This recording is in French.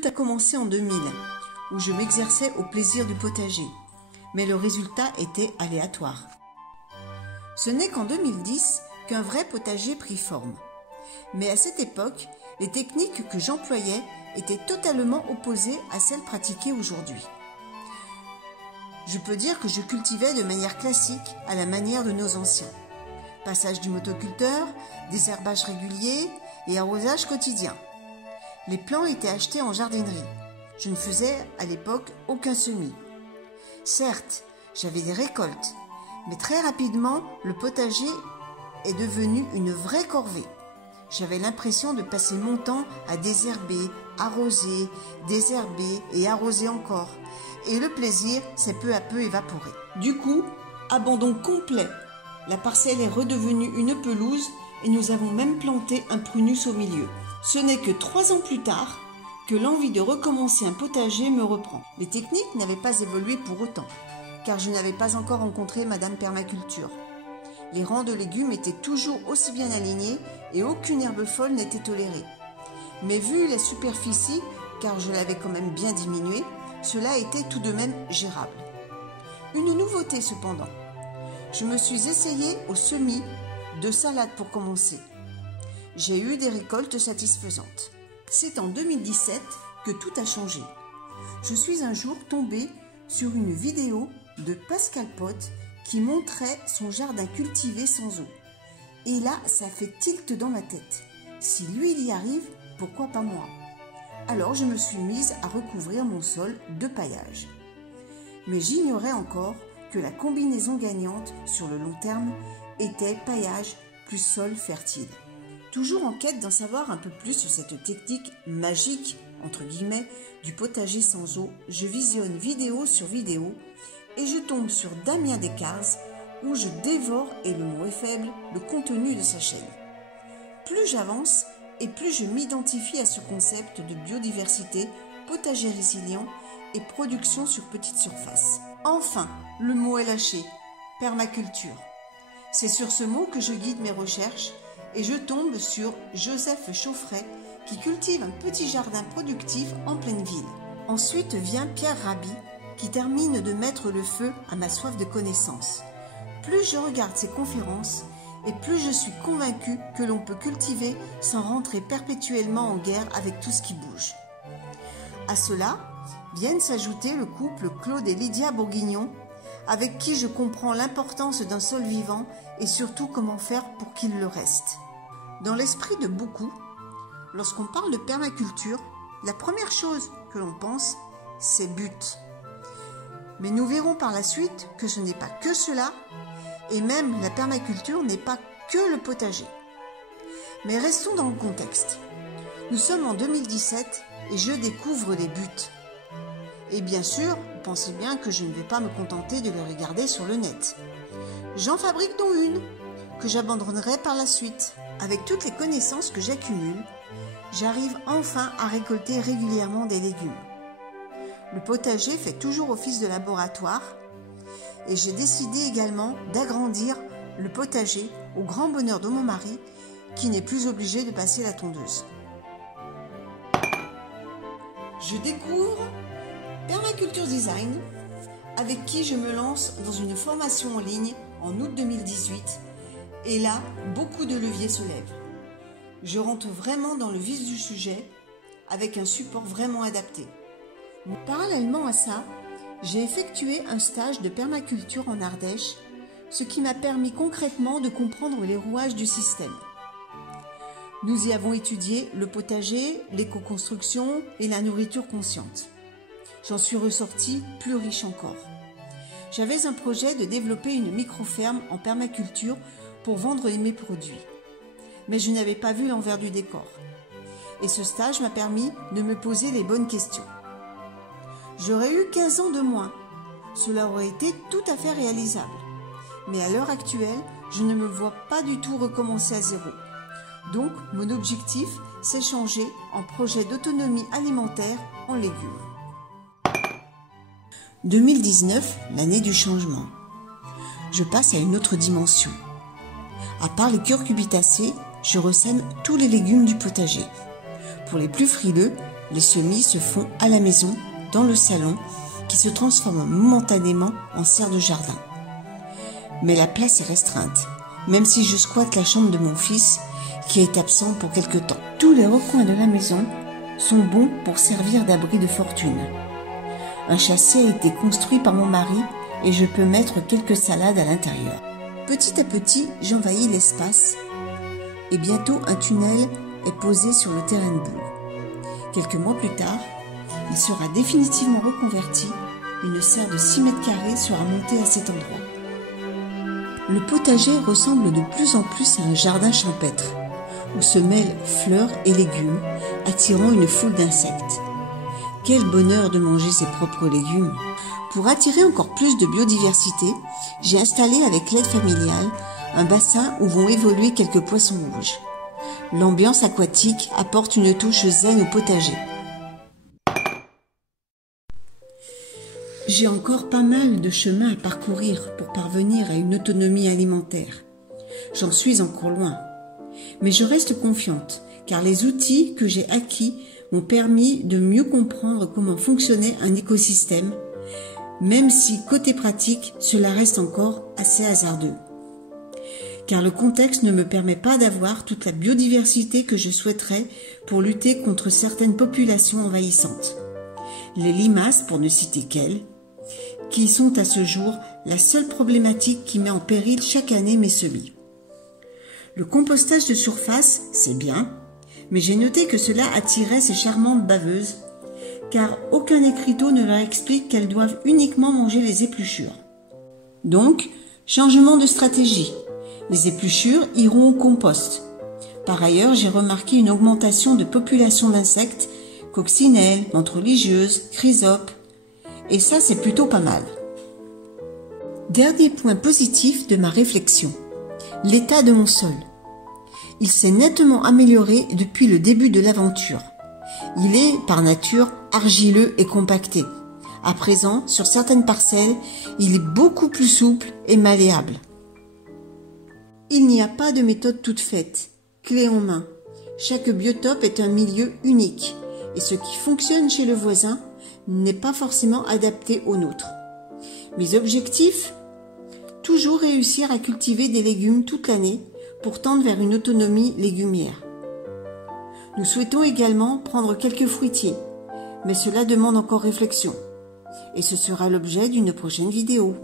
Tout a commencé en 2000, où je m'exerçais au plaisir du potager, mais le résultat était aléatoire. Ce n'est qu'en 2010 qu'un vrai potager prit forme. Mais à cette époque, les techniques que j'employais étaient totalement opposées à celles pratiquées aujourd'hui. Je peux dire que je cultivais de manière classique, à la manière de nos anciens. Passage du motoculteur, désherbage régulier et arrosage quotidien. Les plants étaient achetés en jardinerie. Je ne faisais à l'époque aucun semis. Certes, j'avais des récoltes, mais très rapidement, le potager est devenu une vraie corvée. J'avais l'impression de passer mon temps à désherber, arroser, désherber et arroser encore. Et le plaisir s'est peu à peu évaporé. Du coup, abandon complet. La parcelle est redevenue une pelouse et nous avons même planté un prunus au milieu. Ce n'est que 3 ans plus tard que l'envie de recommencer un potager me reprend. Les techniques n'avaient pas évolué pour autant, car je n'avais pas encore rencontré Madame Permaculture. Les rangs de légumes étaient toujours aussi bien alignés et aucune herbe folle n'était tolérée. Mais vu la superficie, car je l'avais quand même bien diminuée, cela était tout de même gérable. Une nouveauté cependant. Je me suis essayée au semis de salade pour commencer. J'ai eu des récoltes satisfaisantes. C'est en 2017 que tout a changé. Je suis un jour tombée sur une vidéo de Pascal Pot qui montrait son jardin cultivé sans eau. Et là, ça fait tilt dans ma tête. Si lui il y arrive, pourquoi pas moi? Alors je me suis mise à recouvrir mon sol de paillage. Mais j'ignorais encore que la combinaison gagnante sur le long terme était paillage plus sol fertile. Toujours en quête d'en savoir un peu plus sur cette technique magique, entre guillemets, du potager sans eau, je visionne vidéo sur vidéo et je tombe sur Damien Descartes où je dévore, et le mot est faible, le contenu de sa chaîne. Plus j'avance et plus je m'identifie à ce concept de biodiversité, potager résilient et production sur petite surface. Enfin, le mot est lâché, permaculture. C'est sur ce mot que je guide mes recherches et je tombe sur Joseph Chauffret qui cultive un petit jardin productif en pleine ville. Ensuite vient Pierre Rabhi qui termine de mettre le feu à ma soif de connaissances. Plus je regarde ses conférences et plus je suis convaincue que l'on peut cultiver sans rentrer perpétuellement en guerre avec tout ce qui bouge. À cela viennent s'ajouter le couple Claude et Lydia Bourguignon avec qui je comprends l'importance d'un sol vivant et surtout comment faire pour qu'il le reste. Dans l'esprit de beaucoup, lorsqu'on parle de permaculture, la première chose que l'on pense, c'est but. Mais nous verrons par la suite que ce n'est pas que cela, et même la permaculture n'est pas que le potager. Mais restons dans le contexte. Nous sommes en 2017 et je découvre les buts. Et bien sûr, vous pensez bien que je ne vais pas me contenter de les regarder sur le net. J'en fabrique donc une, que j'abandonnerai par la suite. Avec toutes les connaissances que j'accumule, j'arrive enfin à récolter régulièrement des légumes. Le potager fait toujours office de laboratoire et j'ai décidé également d'agrandir le potager au grand bonheur de mon mari qui n'est plus obligé de passer la tondeuse. Je découvre Permaculture Design avec qui je me lance dans une formation en ligne en août 2018 et là, beaucoup de leviers se lèvent. Je rentre vraiment dans le vif du sujet avec un support vraiment adapté. Parallèlement à ça, j'ai effectué un stage de permaculture en Ardèche, ce qui m'a permis concrètement de comprendre les rouages du système. Nous y avons étudié le potager, l'éco-construction et la nourriture consciente. J'en suis ressortie plus riche encore. J'avais un projet de développer une micro-ferme en permaculture pour vendre mes produits. Mais je n'avais pas vu l'envers du décor. Et ce stage m'a permis de me poser les bonnes questions. J'aurais eu 15 ans de moins. Cela aurait été tout à fait réalisable. Mais à l'heure actuelle, je ne me vois pas du tout recommencer à zéro. Donc, mon objectif, c'est changer en projet d'autonomie alimentaire en légumes. 2019, l'année du changement. Je passe à une autre dimension. À part les curcubitacées, je ressème tous les légumes du potager. Pour les plus frileux, Les semis se font à la maison, dans le salon, qui se transforme momentanément en serre de jardin. Mais la place est restreinte, même si je squatte la chambre de mon fils, qui est absent pour quelque temps. Tous les recoins de la maison sont bons pour servir d'abri de fortune. Un châssis a été construit par mon mari et je peux mettre quelques salades à l'intérieur. Petit à petit, j'envahis l'espace et bientôt un tunnel est posé sur le terrain de boule. Quelques mois plus tard, il sera définitivement reconverti. Une serre de 6 mètres carrés sera montée à cet endroit. Le potager ressemble de plus en plus à un jardin champêtre, où se mêlent fleurs et légumes, attirant une foule d'insectes. Quel bonheur de manger ses propres légumes! Pour attirer encore plus de biodiversité, j'ai installé avec l'aide familiale un bassin où vont évoluer quelques poissons rouges. L'ambiance aquatique apporte une touche zen au potager. J'ai encore pas mal de chemin à parcourir pour parvenir à une autonomie alimentaire. J'en suis encore loin. Mais je reste confiante, car les outils que j'ai acquis m'ont permis de mieux comprendre comment fonctionnait un écosystème, même si côté pratique, cela reste encore assez hasardeux. Car le contexte ne me permet pas d'avoir toute la biodiversité que je souhaiterais pour lutter contre certaines populations envahissantes. Les limaces, pour ne citer qu'elles, qui sont à ce jour la seule problématique qui met en péril chaque année mes semis. Le compostage de surface, c'est bien, mais j'ai noté que cela attirait ces charmantes baveuses, car aucun écriteau ne leur explique qu'elles doivent uniquement manger les épluchures. Donc, changement de stratégie. Les épluchures iront au compost. Par ailleurs, j'ai remarqué une augmentation de population d'insectes, coccinelles, menthes religieuses, chrysopes, et ça c'est plutôt pas mal. Dernier point positif de ma réflexion, l'état de mon sol. Il s'est nettement amélioré depuis le début de l'aventure. Il est, par nature, argileux et compacté. À présent, sur certaines parcelles, il est beaucoup plus souple et malléable. Il n'y a pas de méthode toute faite, clé en main. Chaque biotope est un milieu unique, et ce qui fonctionne chez le voisin n'est pas forcément adapté au nôtre. Mes objectifs ? Toujours réussir à cultiver des légumes toute l'année pour tendre vers une autonomie légumière. Nous souhaitons également prendre quelques fruitiers, mais cela demande encore réflexion. Et ce sera l'objet d'une prochaine vidéo.